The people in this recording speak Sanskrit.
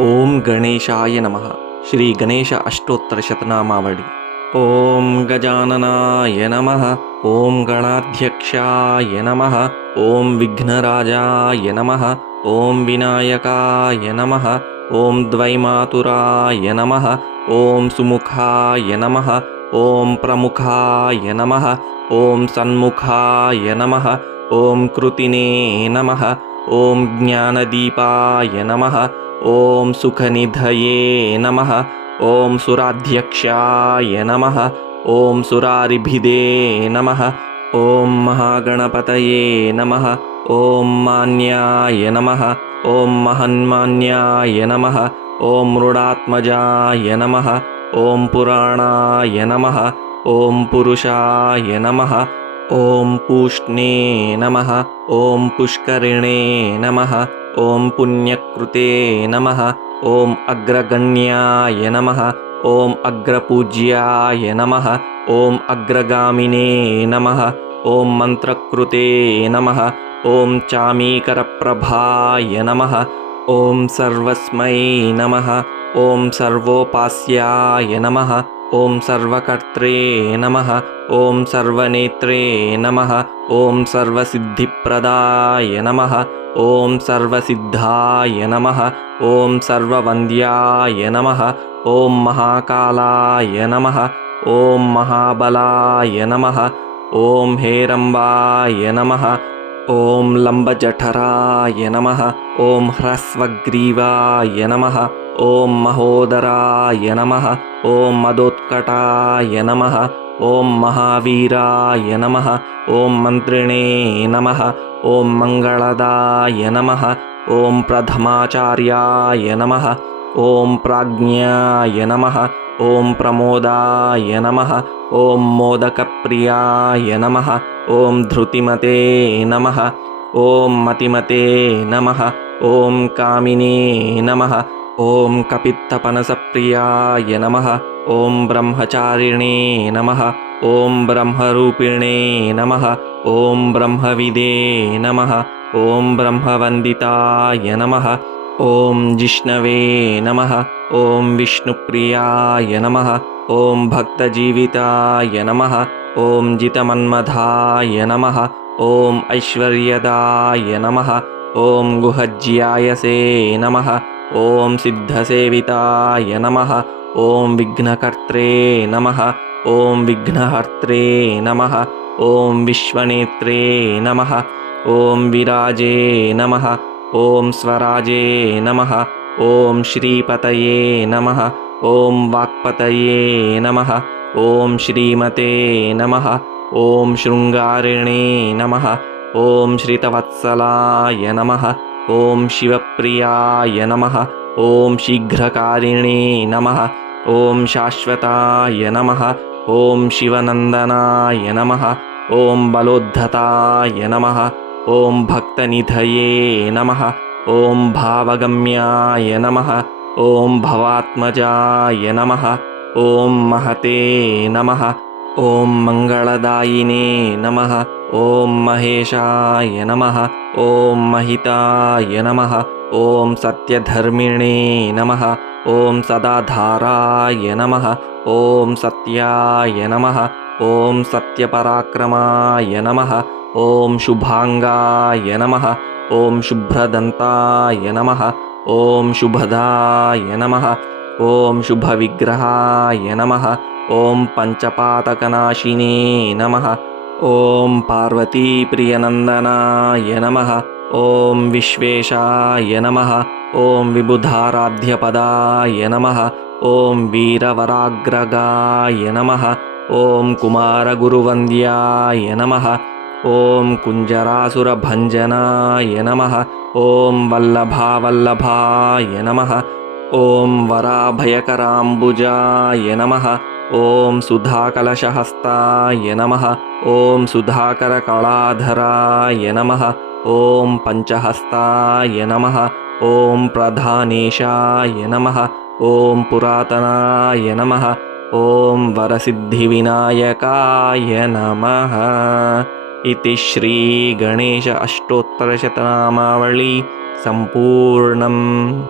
ओम गणेशाय नमः। श्री गणेश अष्टोत्तरशतनामावली। ओम गजाननाय नमः। ओम गणाध्यक्षाय नमः। ओम विघ्नराजाय नमः। ओम विनायकाय नमः। ओम द्वैमातुराय नमः। ओम सुमुखाय नमः। ओम प्रमुखाय नमः। ओम सन्मुखाय नमः। ओम कृतिने नमः। ओम ज्ञानदीपाय नमः। ओम सुखनिधये नमः। ओम सुराध्यक्षाय नमः। ओम सुरारिभिदे नमः। ओम महागणपतये नमः। ओम मान्याय नमः। ओम महन्मान्याय नमः। ओम मृडात्मजाय नमः। ओम पुराणाय नमः। ओम पुरुषाय नमः। ओम पूष्णे नमः। ओम पुष्करिणे नमः। ओम पुण्यकृते नमः। ओम अग्रगण्याय नमः। ओम अग्रपूज्याय नमः। ओम अग्रगामिने नमः। ओम मंत्रकृते नमः। ओम चामीकरप्रभाय नमः। ओम सर्वस्मै नमः। ओम सर्वोपास्याय नमः। ओम सर्वकर्त्रे नमः। ओम सर्वनेत्रे नमः। ओम सर्वसिद्धिप्रदाय नमः। ओम सर्वसिद्धाय नमः। ओम सर्ववन्द्याय नमः। ओम महाकालाय नमः। ओम महाबलाय नमः। ओम हेरम्बाय नमः। ओम लंबजठराय नमः। ओम ह्रस्वग्रीवाय नमः। ओम महोदराय नमः। ओम मदोत्कटाय नमः। ओम महावीराय नमः। ओम मंत्रिणे नमः। ओम मंगलदाय नमः। ओम प्रथमाचार्याय नमः। ओम प्राज्ञाय नमः। ओम प्रमोदाय नमः। ओम मोदकप्रियाय नमः। ओम धृतिमते नमः। ओम मतिमते नमः। ओम कामिने नमः। ओम कपित्थपनसप्रियाय नमः। ओम ब्रह्मचारिणे नमः। ओम ब्रह्मरूपिणे नमः। ओम ब्रह्मविदे नमः। ओम ब्रह्मवन्दिताय नमः। ओम जिष्णवे नमः। ओम विष्णुप्रियाय नमः। ओम भक्तजीविताय नमः। ओम जितमन्मधाय नमः। ओम ऐश्वर्यदाय नमः। ओम गुहज्यायसे नमः। ओम सिद्धसेविताय नमः। ओम विघ्नकर्त्रे नमः। ओम विघ्नहर्त्रे नमः। ओम विश्वनेत्रे नमः। ओम विराजे नमः। ओम स्वराजे नमः। ओम श्रीपतये नमः। ओम वाक्पतये नमः। ओम श्रीमते नमः। ओम शृंगारिणे नमः। ओम श्रितवत्सलाय नमः। ओम शिवप्रियाय नमः। ओम शीघ्रकारिणे नमः। ओम शाश्वताय नमः। ओम शिवनंदनाय नमः। ओम बलोद्धताय नमः। ओम भक्तनिधये नमः। ओम भावगम्याय नमः। ओम भवात्मजाय नमः। ओम महते नमः। ओम मंगलदायिने नमः। ओम महेशाय नमः। ओम महिताय नमः। ओम सत्यधर्मिणे नमः। ओम सदाधाराय नमः। ओम सत्याय नमः। ओम सत्यपराक्रमाय नमः। ओम शुभांगाय नमः। ओम शुभ्रदंताय नमः। ओम शुभदाय नमः। ओम शुभविग्रहाय नमः। ओम पंचपातकनाशिने नमः। ओम पार्वतीप्रियनंदनाय नमः। ओम विश्वेशाय नमः। ओम विबुधाराध्यपदाय नमः। ओम वीरवराग्रगाय नमः। ओम कुमारगुरुवन्द्याय नमः। ओम कुञ्जरासुरभञ्जनाय नमः। ओम वल्लभावल्लभाय नमः। ओम वराभयकराम्बुजाय नमः। ओम सुधाकलशहस्ताय नमः। ओम सुधाकरकलाधराय नमः। ओम पंचहस्ताय नमः। ओम प्रधानेशाय नमः। ओम पुरातनाय नमः। ओम वरसिद्धिविनायकाय नमः। इति श्री गणेश अष्टोत्तरशतनामावली संपूर्णम्।